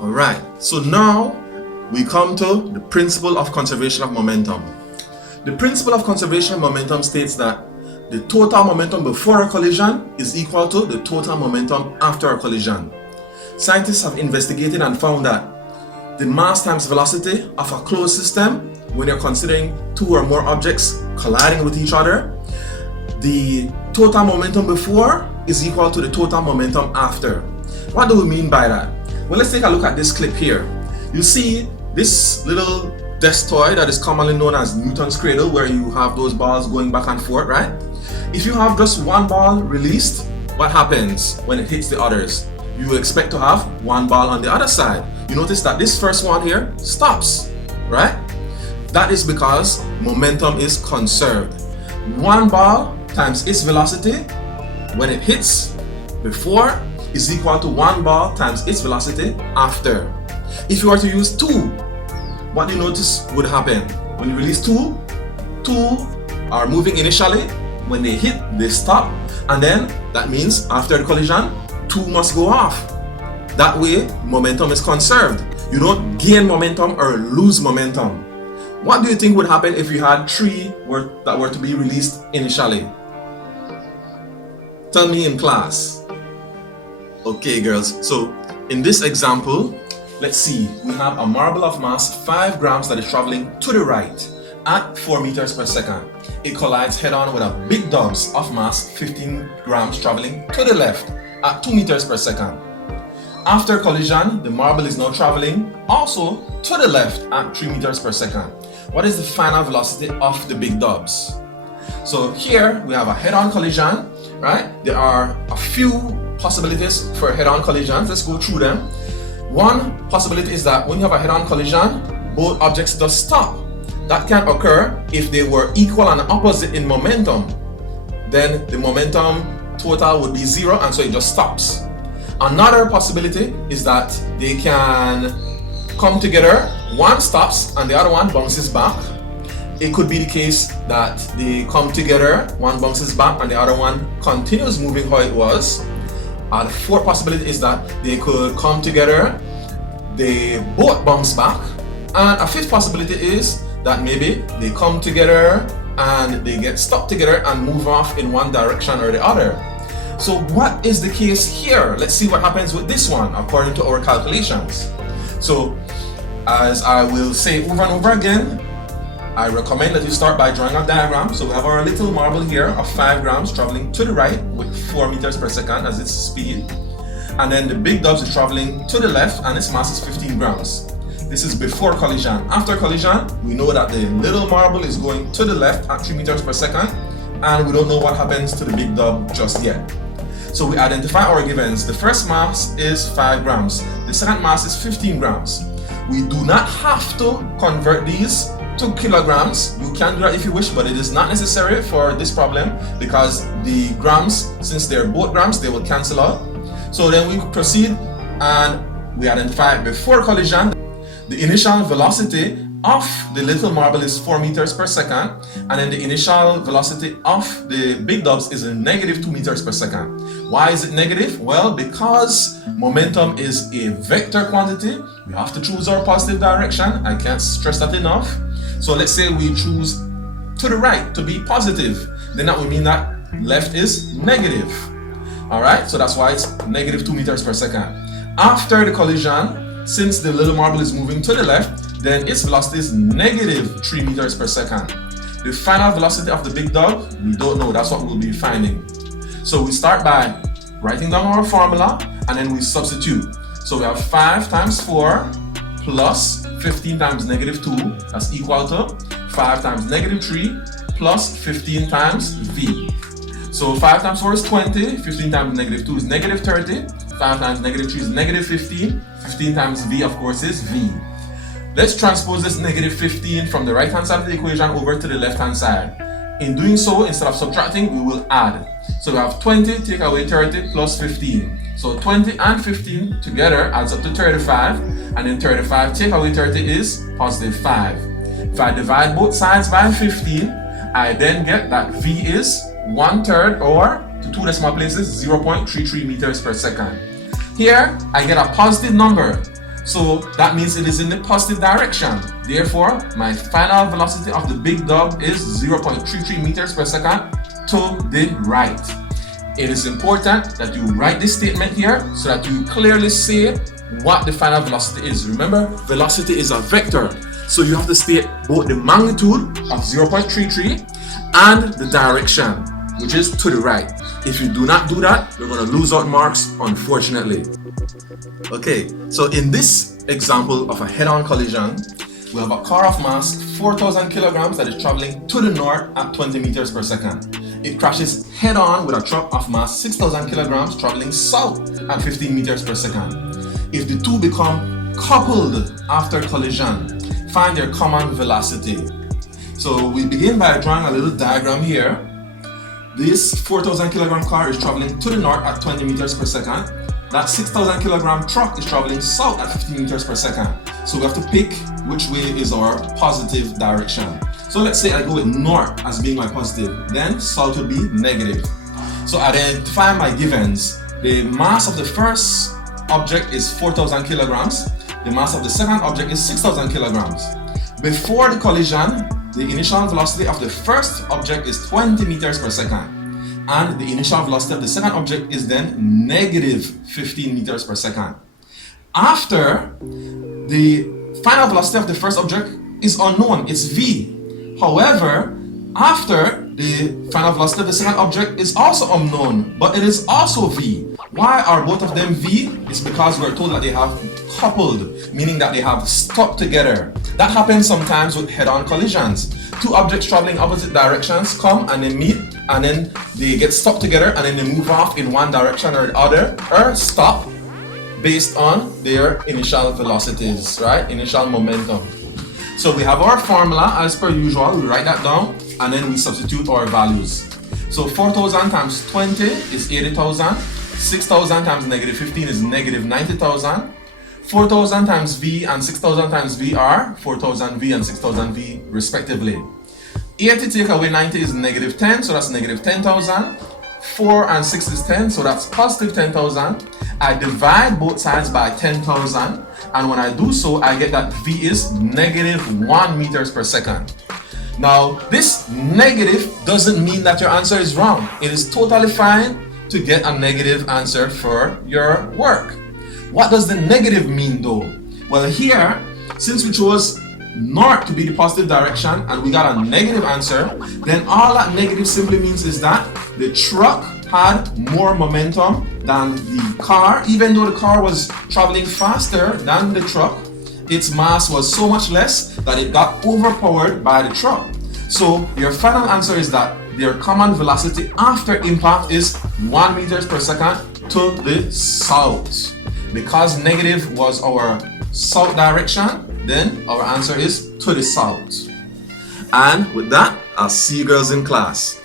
Alright, so now we come to the principle of conservation of momentum. The principle of conservation of momentum states that the total momentum before a collision is equal to the total momentum after a collision. Scientists have investigated and found that the mass times velocity of a closed system, when you're considering two or more objects colliding with each other, the total momentum before is equal to the total momentum after. What do we mean by that? Well, let's take a look at this clip here. You see this little desk toy that is commonly known as Newton's cradle, where you have those balls going back and forth, right? If you have just one ball released, what happens when it hits the others? You expect to have one ball on the other side. You notice that this first one here stops, right? That is because momentum is conserved. One ball times its velocity when it hits before is equal to one ball times its velocity after. If you were to use two, what do you notice would happen? When you release two are moving initially. When they hit, they stop, and then that means after the collision, two must go off. That way, momentum is conserved. You don't gain momentum or lose momentum. What do you think would happen if you had three that were to be released initially? Tell me in class. Okay, girls, so in this example, let's see, we have a marble of mass 5 grams that is traveling to the right at 4 meters per second. It collides head-on with a big dubs of mass 15 grams traveling to the left at 2 meters per second. After collision, the marble is now traveling also to the left at 3 meters per second. What is the final velocity of the big dubs? So here we have a head-on collision, right? There are a few possibilities for head-on collisions. Let's go through them. One possibility is that when you have a head-on collision, both objects just stop. That can occur if they were equal and opposite in momentum. Then the momentum total would be 0, and so it just stops. Another possibility is that they can come together, one stops and the other one bounces back. It could be the case that they come together, one bounces back and the other one continues moving how it was. The fourth possibility is that they could come together, they both bounce back. And a fifth possibility is that maybe they come together and they get stuck together and move off in one direction or the other. So what is the case here? Let's see what happens with this one according to our calculations. So as I will say over and over again, I recommend that you start by drawing a diagram. So we have our little marble here of 5 grams traveling to the right with 4 meters per second as its speed. And then the big dubs is traveling to the left and its mass is 15 grams. This is before collision. After collision, we know that the little marble is going to the left at 3 meters per second, and we don't know what happens to the big dub just yet. So we identify our givens. The first mass is 5 grams. The second mass is 15 grams. We do not have to convert these to kilograms. You can do that if you wish, but it is not necessary for this problem because the grams, since they're both grams, they will cancel out. So then we proceed and we identify before collision. The initial velocity of the little marble is 4 meters per second, and then the initial velocity of the big dubs is a negative 2 meters per second. Why is it negative? Well, because momentum is a vector quantity, we have to choose our positive direction. I can't stress that enough. So let's say we choose to the right to be positive, then that would mean that left is negative. Alright, so that's why it's negative 2 meters per second. After the collision, since the little marble is moving to the left, then its velocity is negative 3 meters per second. The final velocity of the big dub, we don't know. That's what we'll be finding. So we start by writing down our formula and then we substitute. So we have 5 times 4 plus 15 times negative 2, that's equal to 5 times negative 3 plus 15 times v. So 5 times 4 is 20, 15 times negative 2 is negative 30, 5 times negative 3 is negative 15, 15 times v of course is v. Let's transpose this negative 15 from the right hand side of the equation over to the left hand side. In doing so, instead of subtracting, we will add. So we have 20 take away 30 plus 15. So 20 and 15 together adds up to 35, and then 35 take away 30 is positive 5. If I divide both sides by 15, I then get that v is 1/3, or to 2 decimal places, 0.33 meters per second. Here, I get a positive number. So that means it is in the positive direction. Therefore, my final velocity of the big dog is 0.33 meters per second to the right. It is important that you write this statement here so that you clearly say what the final velocity is. Remember, velocity is a vector. So you have to state both the magnitude of 0.33 and the direction, which is to the right. If you do not do that, you're going to lose out marks, unfortunately. Okay, so in this example of a head-on collision, we have a car of mass 4,000 kilograms that is traveling to the north at 20 meters per second. It crashes head-on with a truck of mass 6,000 kilograms traveling south at 15 meters per second. If the two become coupled after collision, find their common velocity. So we begin by drawing a little diagram here. This 4,000 kilogram car is traveling to the north at 20 meters per second. That 6,000 kilogram truck is traveling south at 15 meters per second. So we have to pick which way is our positive direction. So let's say I go with north as being my positive, then south would be negative. So identify my givens. The mass of the first object is 4,000 kilograms. The mass of the second object is 6,000 kilograms. Before the collision, the initial velocity of the first object is 20 meters per second. And the initial velocity of the second object is then negative 15 meters per second. After, the final velocity of the first object is unknown, it's v. However, after, the final velocity of the second object is also unknown, but it is also v. Why are both of them v? It's because we're told that they have coupled, meaning that they have stuck together. That happens sometimes with head-on collisions. Two objects traveling opposite directions come and they meet, and then they get stuck together, and then they move off in one direction or the other, or stop based on their initial velocities, right? Initial momentum. So we have our formula as per usual. We write that down and then we substitute our values. So 4,000 times 20 is 80,000. 6,000 times negative 15 is negative 90,000. 4,000 times v and 6,000 times v are 4,000 v and 6,000 v respectively. 80 take away 90 is negative 10, so that's negative 10,000. 4 and 6 is 10, so that's positive 10,000. I divide both sides by 10,000, and when I do so, I get that v is negative 1 meters per second. Now, this negative doesn't mean that your answer is wrong. It is totally fine to get a negative answer for your work. What does the negative mean though? Well, here, since we chose north to be the positive direction and we got a negative answer, then all that negative simply means is that the truck had more momentum than the car. Even though the car was traveling faster than the truck, its mass was so much less that it got overpowered by the truck. So your final answer is that their common velocity after impact is 1 meters per second to the south. Because negative was our south direction, then our answer is to the south. And with that, I'll see you girls in class.